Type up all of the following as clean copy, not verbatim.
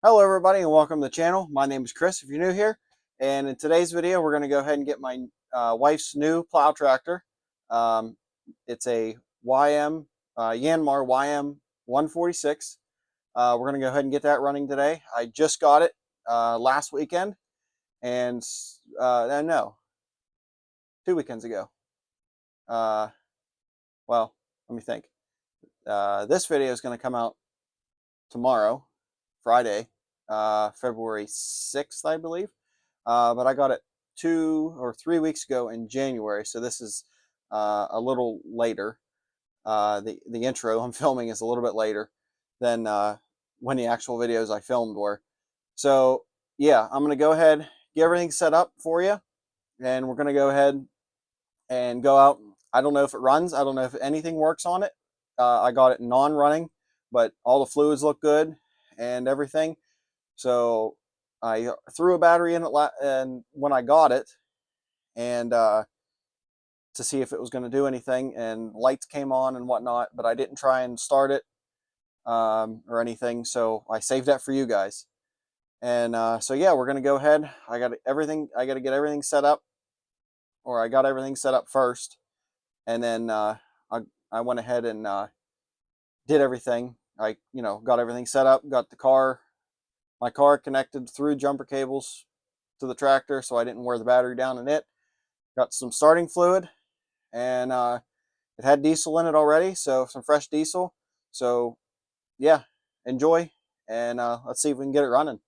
Hello everybody and welcome to the channel. My name is Chris if you're new here, and in today's video we're going to go ahead and get my wife's new plow tractor. Um, it's a Yanmar YM 146. We're going to go ahead and get that running today. I just got it last weekend, and no, 2 weekends ago. Well, let me think. This video is going to come out tomorrow, Friday, February 6th, I believe. But I got it 2 or 3 weeks ago in January, so this is a little later. The intro I'm filming is a little bit later than when the actual videos I filmed were. So yeah, I'm going to go ahead, get everything set up for you, and we're going to go ahead and go out. I don't know if it runs. I don't know if anything works on it. I got it non-running, but all the fluids look good and everything. So I threw a battery in it and when I got it, and to see if it was going to do anything, and lights came on and whatnot, but I didn't try and start it or anything. So I saved that for you guys. And so yeah, we're going to go ahead. I got everything. I got to get everything set up, or I got everything set up first, and then I went ahead and did everything. I got everything set up, got my car connected through jumper cables to the tractor, so I didn't wear the battery down in it. Got some starting fluid, and it had diesel in it already, so some fresh diesel. So yeah, enjoy, and let's see if we can get it running.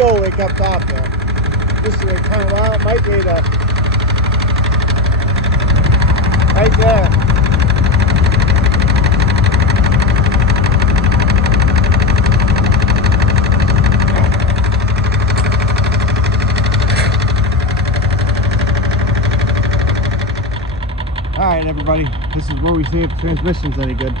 fuel leak up top there. Just to kind of, well, it might be the right there. Alright everybody, this is where we see if the transmission's any good.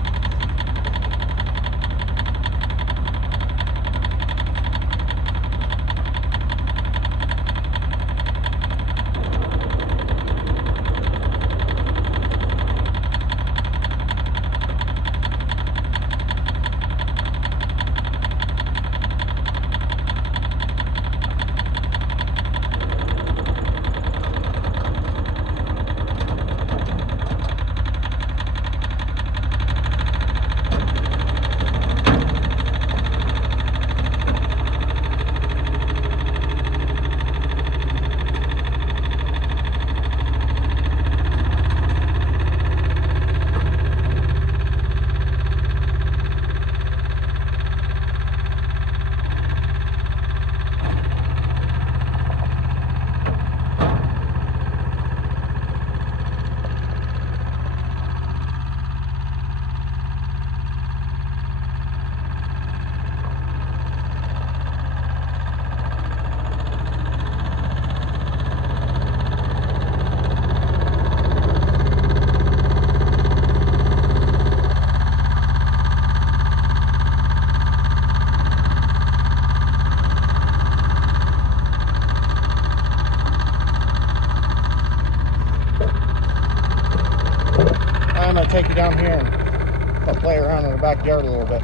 I'm going to take you down here and I'll play around in the backyard a little bit.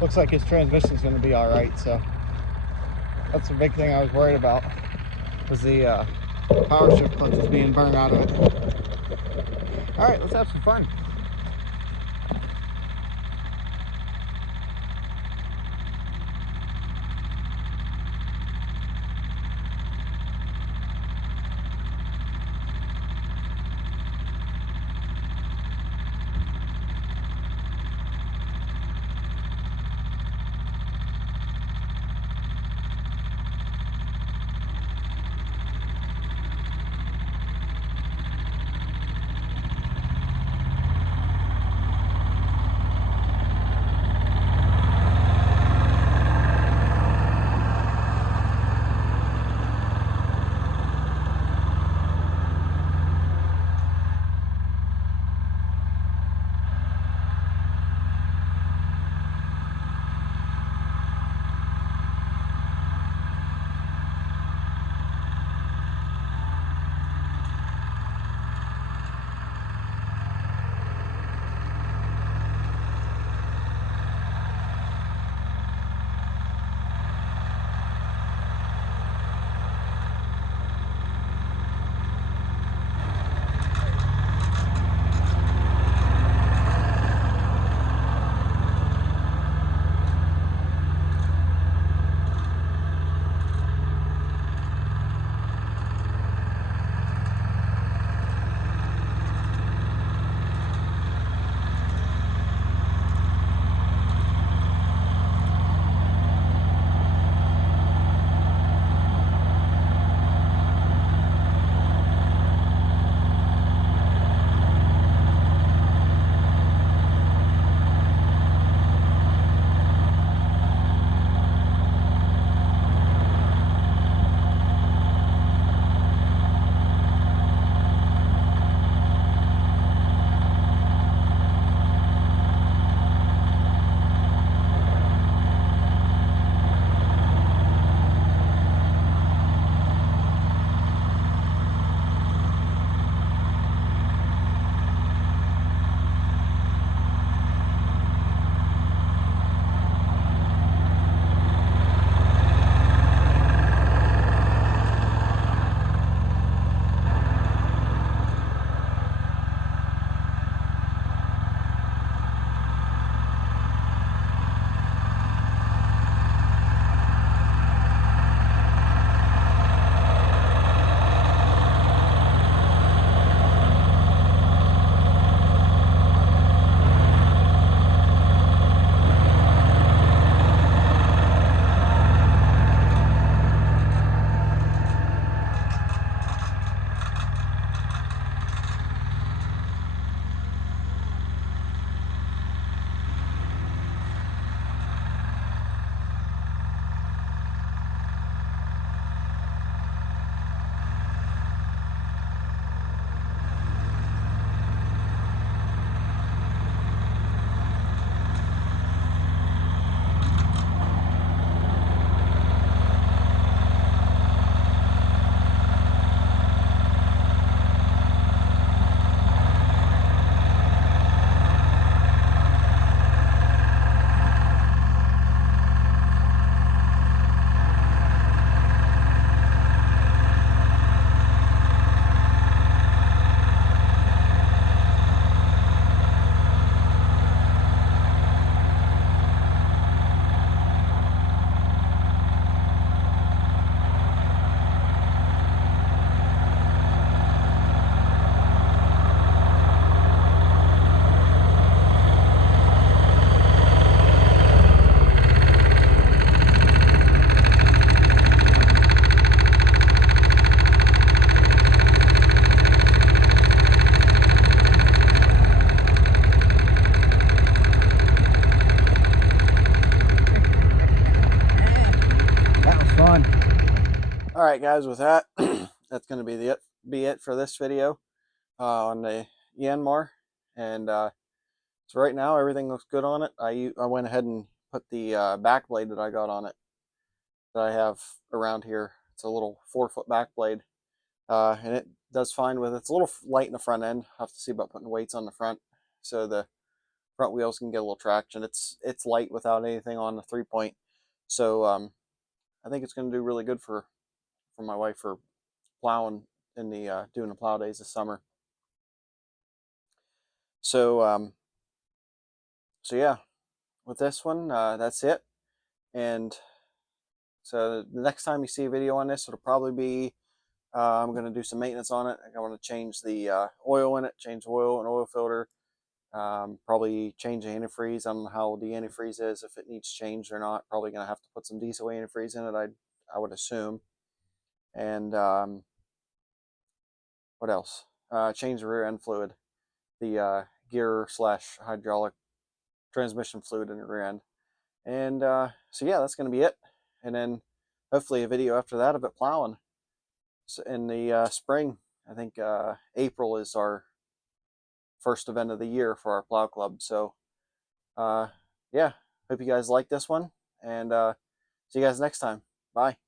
Looks like his transmission's going to be all right, so that's the big thing I was worried about, was the power shift clutches being burned out of it. All right, let's have some fun. All right, guys, with that, that's going to be it for this video on the Yanmar. And so right now, everything looks good on it. I went ahead and put the back blade that I got on it that I have around here. It's a little 4-foot back blade, and it does fine with it. It's a little light in the front end. I'll have to see about putting weights on the front so the front wheels can get a little traction. It's light without anything on the 3-point, so I think it's going to do really good for my wife for plowing in the doing the plow days this summer. So so yeah, with this one, that's it. And so the next time you see a video on this, it'll probably be I'm going to do some maintenance on it. I want to change the oil in it, change oil and oil filter. Probably change the antifreeze. I don't know how the antifreeze is, if it needs changed or not. Probably going to have to put some diesel antifreeze in it, I would assume. And what else? Change the rear end fluid, the gear / hydraulic transmission fluid in the rear end. And so yeah, that's going to be it. And then hopefully a video after that of it plowing in the spring. I think April is our first event of the year for our plow club. So yeah, hope you guys like this one, and see you guys next time. Bye.